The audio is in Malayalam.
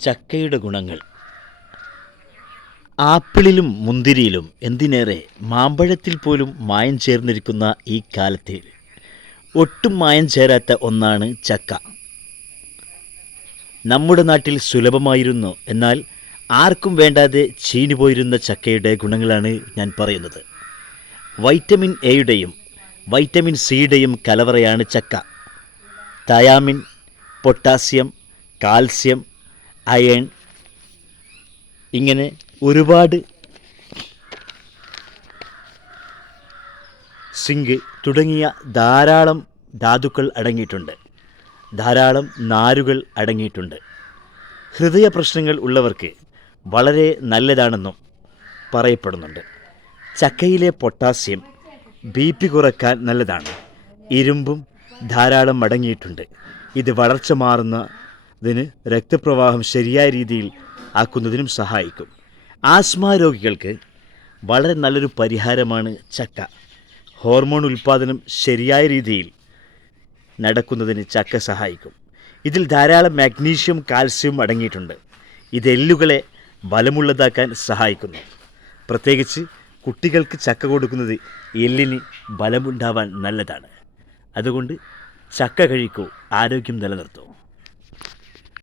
ചക്കയുടെ ഗുണങ്ങൾ. ആപ്പിളിലും മുന്തിരിയിലും എന്തിനേറെ മാമ്പഴത്തിൽ പോലും മായം ചേർന്നിരിക്കുന്ന ഈ കാലത്ത് ഒട്ടും മായം ചേരാത്ത ഒന്നാണ് ചക്ക. നമ്മുടെ നാട്ടിൽ സുലഭമായിരുന്നു, എന്നാൽ ആർക്കും വേണ്ടാതെ ചീഞ്ഞുപോയിരുന്ന ചക്കയുടെ ഗുണങ്ങളാണ് ഞാൻ പറയുന്നത്. വൈറ്റമിൻ എയുടെയും വൈറ്റമിൻ സിയുടെയും കലവറയാണ് ചക്ക. തയാമിൻ, പൊട്ടാസ്യം, കാൽസ്യം, അയൺ, ഇങ്ങനെ ഒരുപാട് സിങ്ക് തുടങ്ങിയ ധാരാളം ധാതുക്കൾ അടങ്ങിയിട്ടുണ്ട്. ധാരാളം നാരുകൾ അടങ്ങിയിട്ടുണ്ട്. ഹൃദയ പ്രശ്നങ്ങൾ ഉള്ളവർക്ക് വളരെ നല്ലതാണെന്നും പറയപ്പെടുന്നുണ്ട്. ചക്കയിലെ പൊട്ടാസ്യം BP കുറയ്ക്കാൻ നല്ലതാണ്. ഇരുമ്പും ധാരാളം അടങ്ങിയിട്ടുണ്ട്. ഇത് വളർച്ച മാറുന്നതിന്, രക്തപ്രവാഹം ശരിയായ രീതിയിൽ ആക്കുന്നതിനും സഹായിക്കും. ആസ്മ രോഗികൾക്ക് വളരെ നല്ലൊരു പരിഹാരമാണ് ചക്ക. ഹോർമോൺ ഉൽപ്പാദനം ശരിയായ രീതിയിൽ നടക്കുന്നതിന് ചക്ക സഹായിക്കും. ഇതിൽ ധാരാളം മാഗ്നീഷ്യം, കാൽസ്യം അടങ്ങിയിട്ടുണ്ട്. ഇത് എല്ലുകളെ ബലമുള്ളതാക്കാൻ സഹായിക്കുന്നു. പ്രത്യേകിച്ച് കുട്ടികൾക്ക് ചക്ക കൊടുക്കുന്നത് എല്ലിന് ബലമുണ്ടാവാൻ നല്ലതാണ്. അതുകൊണ്ട് ചക്ക കഴിക്കൂ, ആരോഗ്യം നിലനിർത്തൂ.